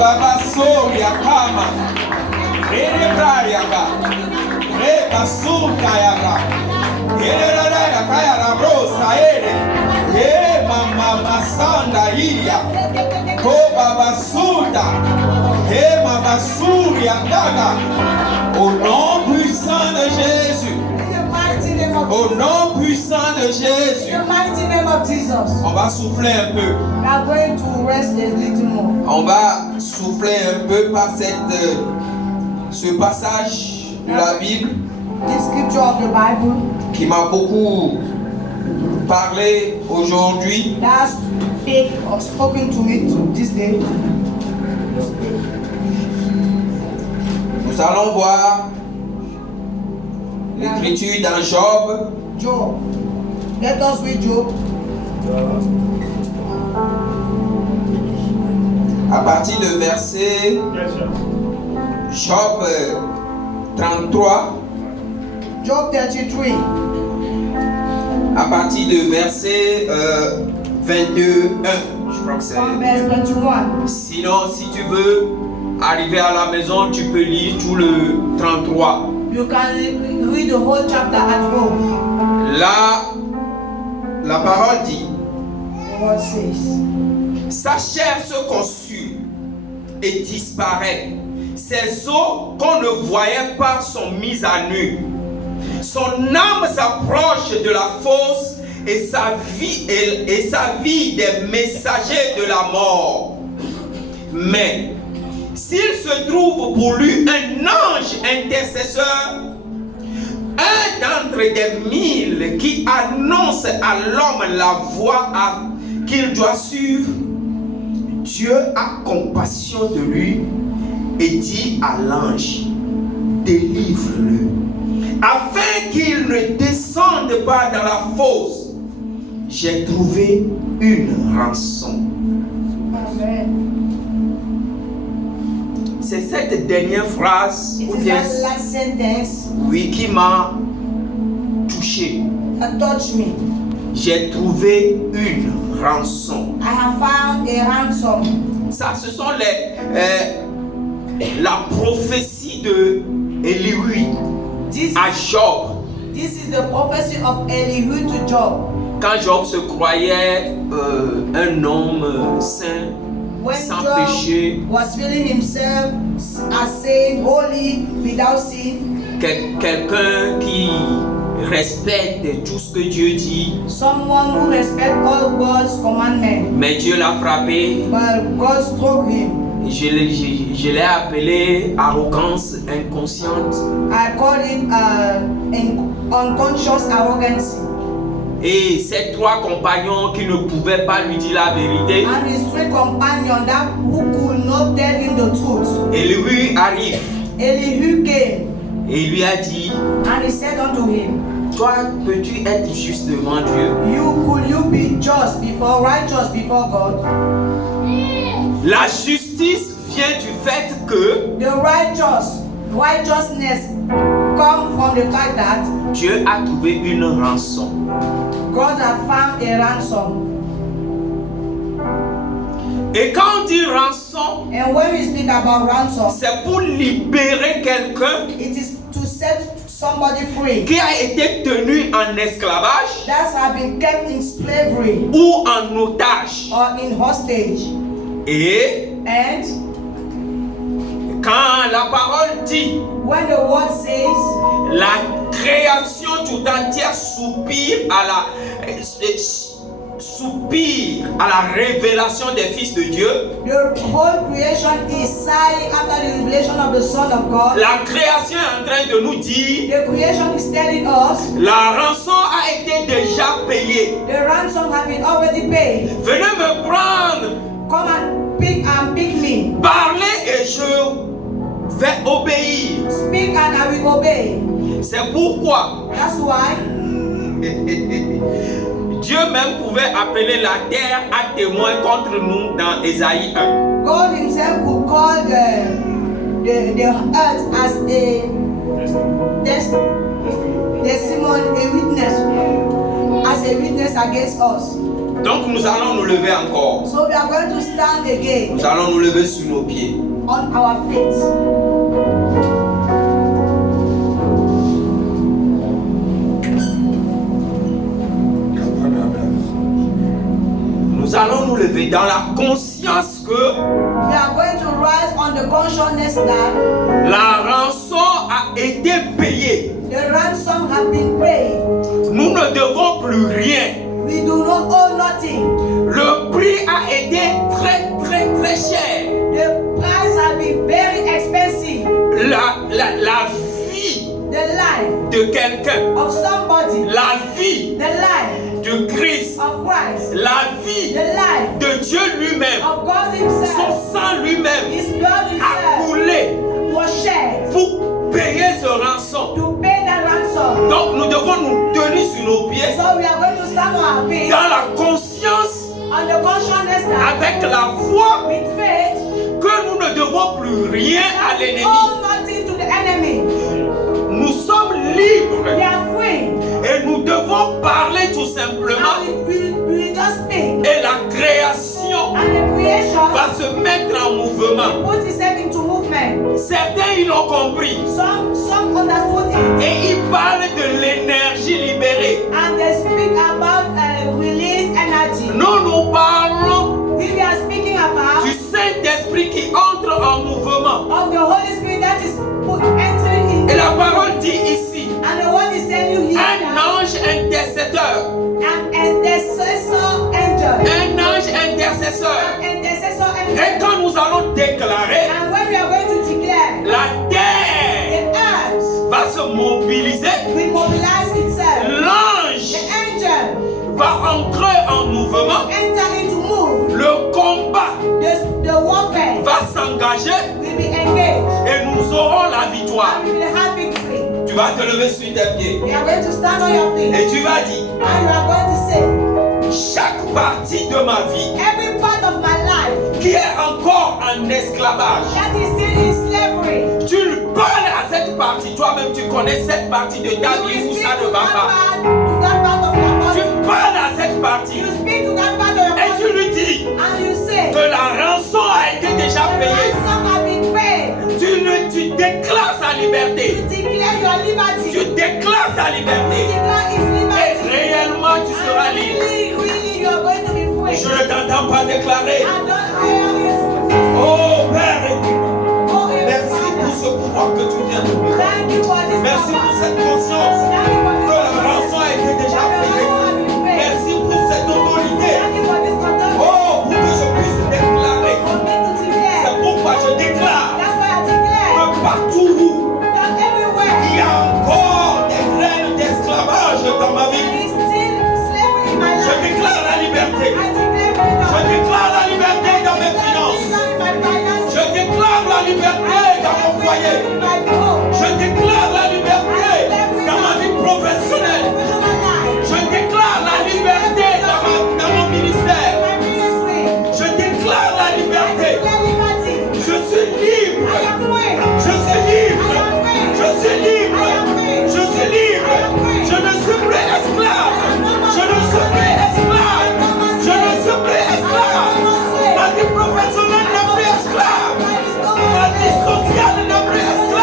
Baba Soria Kama. Renebrayaka. Rebasukayaka. Yerera Kayara Rosa Ere. Ye Mama Masanda Iya. Ko Baba Suda. He Mama Suria Daga. Au nom puissant de Jésus. Au nom puissant de Jésus. In the mighty name of Jesus. On va souffler un peu. We are going to rest a little more. On va souffler un peu par ce passage de la Bible The scripture of the Bible qui m'a beaucoup parlé aujourd'hui. that speak or spoken to me to this day. Nous allons voir l'écriture dans Job. Job. Let us read Job. À partir de verset Job 33. Job 33. À partir de verset 22.1. Je crois que c'est. From verse 21. Sinon, si tu veux arriver à la maison, tu peux lire tout le 33. You can read the whole chapter at home. Là, la parole dit, The word says, sa chair se consume et disparaît. Ses os qu'on ne voyait pas sont mis à nu. Son âme s'approche de la fosse et sa vie des messagers de la mort. Mais s'il se trouve pour lui un ange intercesseur, un d'entre des 1000 qui annonce à l'homme la voie qu'il doit suivre, Dieu a compassion de lui et dit à l'ange, délivre-le, afin qu'il ne descende pas dans la fosse. J'ai trouvé une rançon. Amen. C'est cette dernière phrase It is that last sentence oui, qui m'a touché. that touched me. J'ai trouvé une rançon. I have found a ransom. Ça, ce sont la prophétie de Élie This, à Job. this is the prophecy of Elihu to Job. Quand Job se croyait un homme saint, When sans Job péché, was feeling himself as saint, holy, without sin, quelqu'un qui respecte tout ce que Dieu dit, someone who respects all God's commandments, mais Dieu l'a frappé. but God struck him. Je l'ai appelé arrogance inconsciente. I call it unconscious arrogance. Et ces trois compagnons qui ne pouvaient pas lui dire la vérité, And his three companions that who could not tell him the truth. et lui arrive Elihu came et lui a dit, and he said unto him, toi peux-tu être juste devant Dieu? could you be righteous before God? La justice vient du fait que The righteousness come from the fact that Dieu a trouvé une rançon. God has found a ransom. Et quand on dit rançon, And when we speak about ransom, c'est pour libérer quelqu'un it is to set somebody free qui a été tenu en esclavage that has been kept in slavery ou en otage. or in hostage. Et And quand la parole dit, when the word says la création tout entière soupire à la révélation des fils de Dieu. the whole creation is sighing after the revelation of the Son of God, La création est en train de nous dire, the creation is telling us la rançon a été déjà payée. the ransom has been already paid. Venez me prendre, Come and pick me. parlez et je vais obéir. Speak and I will obey. C'est pourquoi That's why Dieu même pouvait appeler la terre à témoin contre nous dans Ésaïe 1. God himself could call the earth as a witness against us. Donc nous allons nous lever encore. So we are going to stand again Nous allons nous lever sur nos pieds. on our feet. Nous allons nous lever dans la conscience que We are going to rise on the consciousness that la rançon a été payée. the ransom have been paid. Nous ne devons plus rien. We do not owe nothing. Le prix a été très cher. The price has been very expensive. La vie The life de quelqu'un, of somebody, la vie the life de Christ, of Christ, la vie the life de Dieu lui-même, of God son Himself, sang lui-même His blood a Himself coulé was shed pour payer ce rançon. to pay that ransom. Donc nous devons nous tenir sur nos pieds So we are going to stand on our feet dans la conscience, on the consciousness that avec la foi, with faith que nous ne devons plus rien à we l'ennemi. owe nothing to the enemy. Nous sommes libres We are free. et nous devons parler tout simplement And we just speak. et la création And the creation va se mettre en mouvement. puts itself into movement. Certains ils l'ont compris Some understood it. et ils parlent de l'énergie libérée. And they speak about release energy. Nous parlons We are speaking about du Saint-Esprit qui entre en mouvement. of the Holy Spirit that is entering in. Et la parole dit ici, And the word is telling you here un that ange intercesseur, an intercessor angel. un ange intercesseur. An intercessor Et angel. quand nous allons déclarer, And when we are going to declare, la terre the earth va se mobiliser, will mobilize itself. l'ange The angel va entrer en mouvement, enter into move. le combat The warfare va s'engager will be engaged. et nous aurons la victoire. And we will have victory. Tu vas te lever sur tes pieds We are going to stand on your feet. et tu vas dire, And you are going to say, chaque partie de ma vie every part of my life qui est encore en esclavage, that is still in slavery, tu lui parles à cette partie, toi-même tu connais cette partie de ta you vie will où speak ça to ne va that pas. part of your Tu body. parles à cette partie You speak to that part of your et tu body. lui dis And you say, que la rançon a été déjà the payée. ransom has been paid. Tu déclares sa liberté. You declare your liberty. Tu déclares sa You liberté. declare his Et liberty. réellement tu seras And libre. really, you are going to be free. Je ne t'entends pas déclarer. I don't hear you. Oh Père, Oh, merci pour ce pouvoir que tu viens de me donner. thank you for this Merci pour power. cette conscience Thank you for this que la power. rançon a été déjà That the payée. ransom has been paid. Merci pour cette autorité. Thank you for this authority. Oh, pour que je puisse déclarer. For me to declare. C'est pourquoi je déclare That's why I declare que partout où that everywhere il y a encore des graines d'esclavage dans ma there vie, is still slavery in my je life. déclare la liberté. I declare Je freedom. déclare la liberté dans mes finances. Freedom in my finances. Je déclare la liberté dans mon foyer. In my home. Je déclare la liberté dans ma vie professionnelle. Professional life. Je déclare la liberté dans mon ministère. My ministry. Je déclare la I liberté. declare liberty. Je suis libre. I am free. Je suis libre. I am free. Je suis libre. I am free. Je suis libre. Je ne suis plus esclave. Je ne suis plus esclave. Je ne suis plus esclave. Ma vie professionnelle n'est plus esclave. Ma vie sociale n'est plus esclave.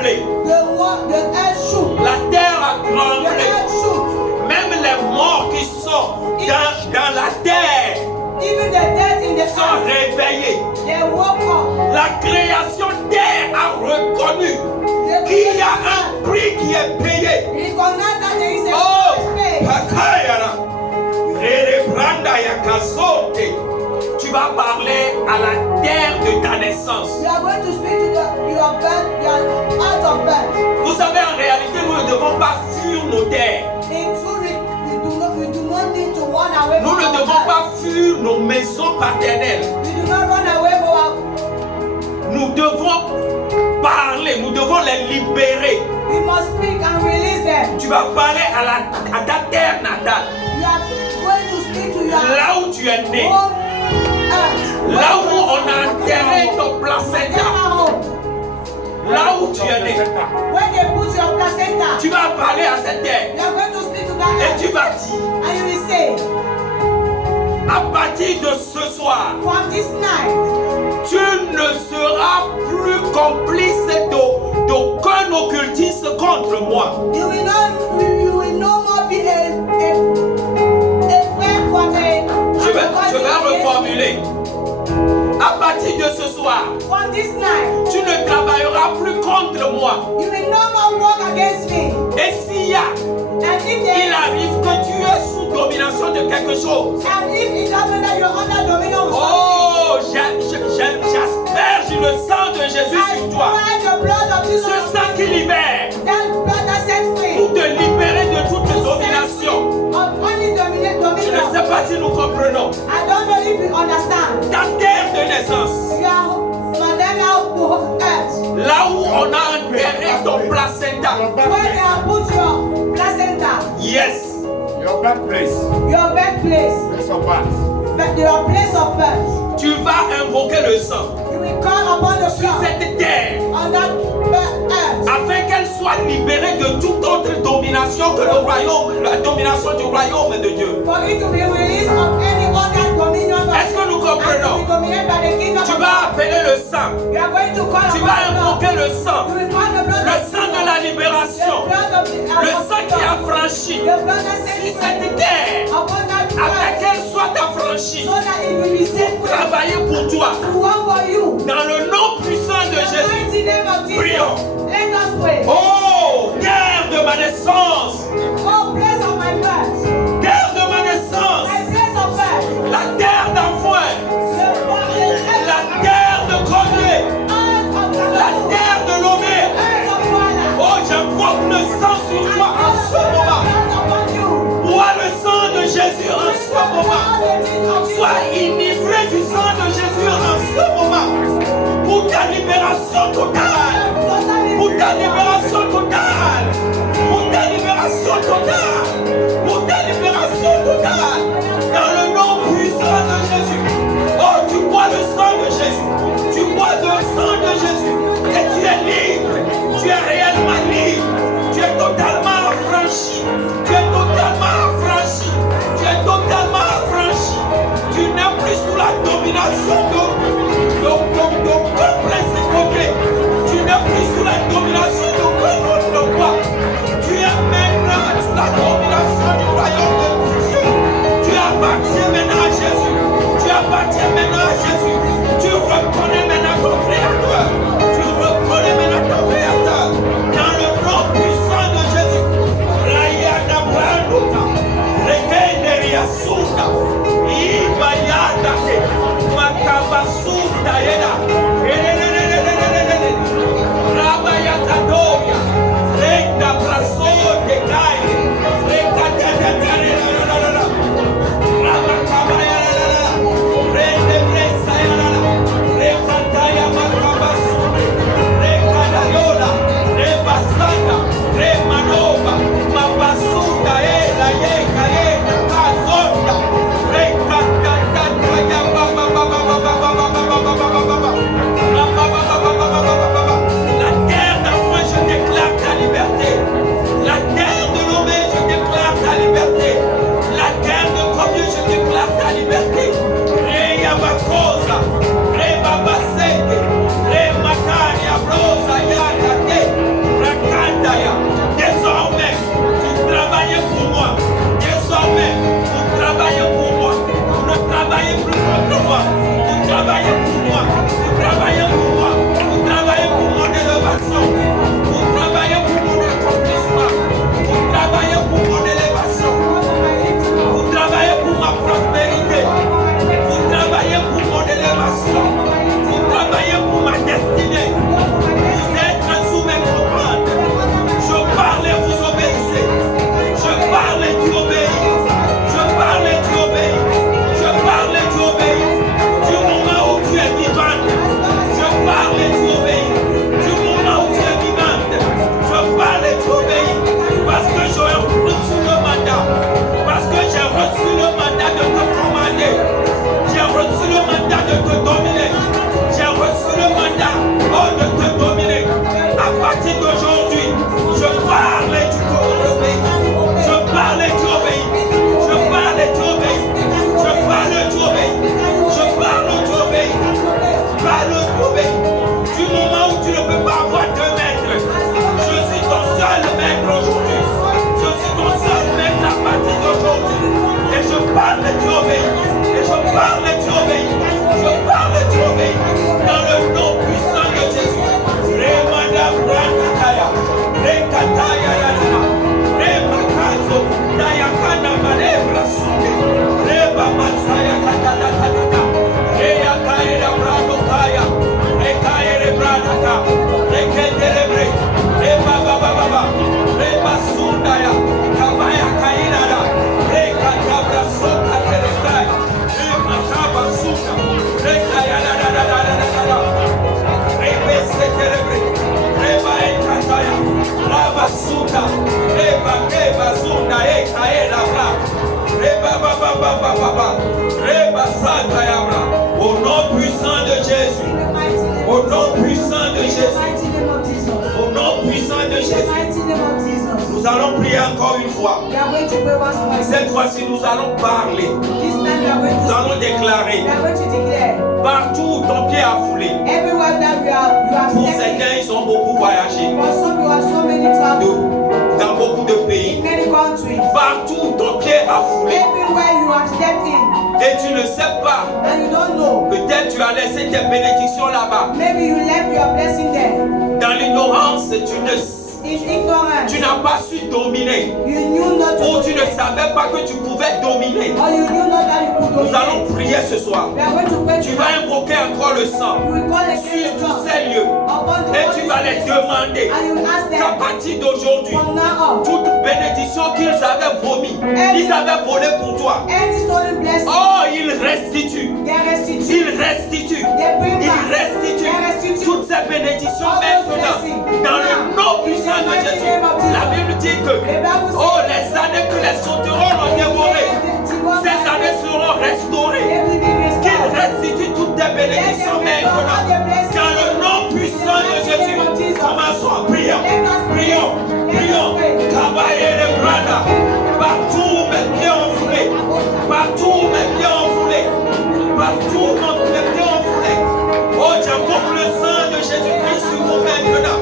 tremblé. the earth shook. La terre a The tremblé. earth shook. Même les morts qui sont dans la terre Even the dead in the sont earth, réveillés. they woke up. La création terre a reconnu The qu'il y a un prix qui est payé. recognize that there is a Oh, price paid. Pakayara. Rerebranda Yakazote. Tu vas parler à la terre de ta naissance. You are going to speak to your birth, your out of birth. Vous savez, en réalité, nous ne devons pas fuir nos terres. In truth, we do not need to run away Nous from ne our devons birth. pas fuir nos maisons paternelles. We do not run away from our. Nous devons parler, nous devons les libérer. We must speak and release them. Tu vas parler à ta terre natale, You are going to speak to your là où tu es né, own earth. là où on a enterré ton placenta, Maternal home. là où tu es né. When they put your placenta, Tu vas parler à cette terre you are going to speak to that et earth. tu vas dire, And you will say, à partir de ce soir, from this night, tu ne seras plus complice d'aucun occultisme contre moi. you will no more be a friend for me. Je vais reformuler. À partir de ce soir, From this night, tu ne travailleras plus contre moi. you will no more walk against me. Et s'il y a, And if il they, arrive que tu es sous domination de quelque chose. and if it happens that you're under dominion of Oh, j'asperge le sang de Jésus something, I sur toi. spread the blood of Jesus. Ce sang qui libère That blood that sets free. pour te libérer de toute domination. Of only Je ne dominion. sais pas si nous comprenons. I don't know if you understand. Ta terre de naissance, Your maternal earth, là où on a enterré ton placenta. where they have put your placenta, Yes. Your birthplace. your birthplace, Place of birth. but your place of birth. Tu vas invoquer le sang You will call upon the sur blood cette terre on that earth, afin qu'elle soit libérée de toute autre domination que le royaume, la domination du royaume de Dieu. for it to be released of any other dominion of Est-ce que nous and to comprenons? be dominated by the kingdom Tu of vas God. appeler le sang. You are going to call Tu upon vas the blood. invoquer le sang. You will call the blood Le of sang de la libération. the blood of the Le sang qui a franchi the blood that sur sets cette free terre upon that afin earth, qu'elle soit affranchie. so that it will be set free Travailler pour toi. to work for you. Dans le nom puissant de In the Jésus. mighty name of Jesus, Prions. let us pray. Oh, terre de ma naissance. Oh, place of my birth, Terre de ma naissance. my place of birth, La terre d'enfant. La the terre de grenier. earth of the La Lord, terre de l'homme. earth of Father. Oh, j'invoque le sang sur toi en ce moment. Bois le sang de Jésus en ce moment. Sois enivré du sang de Jésus en ce moment. Pour ta libération totale. Pour ta libération totale. Pour ta libération totale. Pour ta libération totale. Dans le nom puissant de Jésus. Oh, tu bois le sang de Jésus. Tu bois le sang de Jésus. Et tu es libre. Tu es réellement libre. Tu es totalement affranchi. Tu es totalement affranchi. Tu es totalement affranchi. Tu n'es plus sous la domination d'aucun principauté. Tu n'es plus sous la domination travaillez pour moi. Vous travaillez pour moi. Vous travaillez pour mon élévation. Vous travaillez pour mon accomplissement. Vous travaillez pour mon élévation. Vous travaillez pour ma prospérité. Vous travaillez pour mon élévation. Vous travaillez pour ma destinée. Vous êtes sous mes commandes. Je parle et vous obéissez. Je parle et tu obéis. Je parle et tu obéis. Je parle et tu obéis. Du moment où tu es vivante, je parle et tu obéis. Du moment où tu es vivante, je parle et tu obéis. Parce que j'ai reçu le mandat. Parce que j'ai reçu le mandat de te commander. J'ai reçu le mandat de te dominer. J'ai reçu le mandat de te dominer. À partir d'aujourd'hui, je parle et tu obéis. Je parle et tu obéis. Je parle et tu obéis. Je parle et tu obéis. Je parle et tu obéis. Parle et tu obéis. Du moment où tu ne peux pas avoir deux maîtres, je suis ton seul maître aujourd'hui. Je suis ton seul maître à partir d'aujourd'hui. Et je parle et tu obéis. Et je parle et tu obéis. Je parle et tu obéis. Dans le nom puissant de Jésus. Remanda Brandakaya. Rekataya Yanama. Remakazo. Dayakana Manebra Sunde. Reba Mansaya Katana Katana. Reyakaya Brandokaya. Rekaya Brandaka. Rekenderebre. Reba Baba Baba. Reba Sundaya. Kabaya Kainara. Rekatabra Soka Terestai. Reba Kaba Sunda. Rekaya Dadadadadadada. Rebe Seterebre. Reba Ekataya. Raba Sunda. Reba Keba Sunda Ekaela Bra. Reba Baba Baba Baba. Reba Santa Yabra. Au nom puissant de Jésus. Au nom puissant de Jésus. Au nom puissant de Jésus. Nous allons prier encore une fois. Cette fois-ci, nous allons parler. Nous allons déclarer. Partout où ton pied a foulé. Pour certains, ils ont beaucoup voyagé. Dans beaucoup de pays. Partout où ton pied a foulé. Et tu ne sais pas. Peut-être tu as laissé tes bénédictions là-bas. Dans l'ignorance, tu n'as pas su dominer. Ou tu ne savais pas que tu pouvais dominer. Nous allons prier ce soir. Tu vas invoquer encore le sang sur tous ces lieux. Et tu vas les demander qu'à partir d'aujourd'hui, toute bénédiction qu'ils avaient vomi, ils avaient volé pour toi. Oh, ils restituent. Ils restituent. Ils restituent toutes ces bénédictions maintenant. Dans le nom puissant de Jésus. La Bible dit que les années que les sauterelles ont dévorées, ces années seront restaurées. Qu'ils restituent toutes tes bénédictions maintenant. Dans le nom puissant de Jésus. Commençons à prier. Prions. Prions. Travaillez les bras. Partout où mes pieds ont foulé. Partout où mes pieds ont foulé. Partout où mes pieds ont foulé. Oh, j'invoque le sang de Jésus-Christ sur vous maintenant.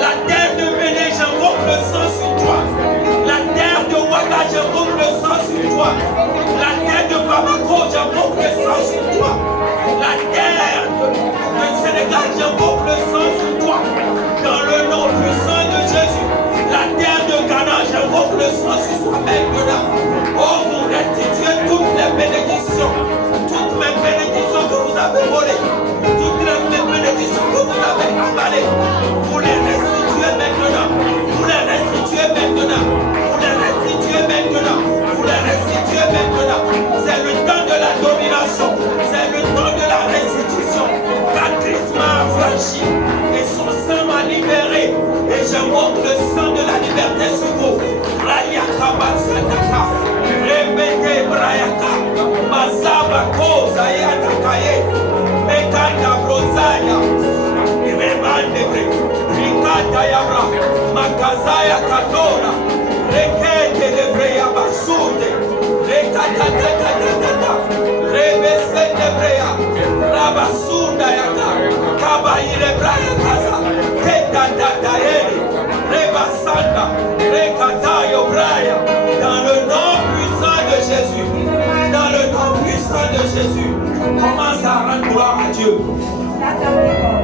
La terre de Béné, j'invoque le sang sur toi. La terre de Ouaga, j'invoque le sang sur toi. La terre de Bamako, j'invoque le sang sur toi. La terre de Sénégal, j'invoque le sang sur toi. Dans le nom puissant de Jésus. La terre de Ghana, j'invoque le sang sur toi maintenant. Oh, vous restituez toutes les bénédictions. Toutes mes bénédictions que vous avez volées. Toutes les bénédictions que vous avez avalées. Vous les restituez maintenant. Vous les restituez maintenant. Vous les restituez maintenant. Vous les restituez maintenant. C'est le temps de la domination. C'est le temps de la restitution. Car Christ m'a affranchi et son sang m'a libéré. Et j'invoque le sang de la liberté sur vous. Rayaka Basataka. Rebeke Brayaka. Mazaba Koza Yatakaye. Mekanda Brozaya. Remandebre. Rikata Yabra. Makazaya Katora. Rekete Lebreya Basude. Rekatatatata. Rebese Lebreya. Rabasunda Yaka. Kabaile Braya Kaza. Ketatataeri. Rebasanda. Rekatayo Braya. Dans le nom puissant de Jésus. Dans le nom puissant de Jésus. Commence à rendre gloire Dieu. Start up with God.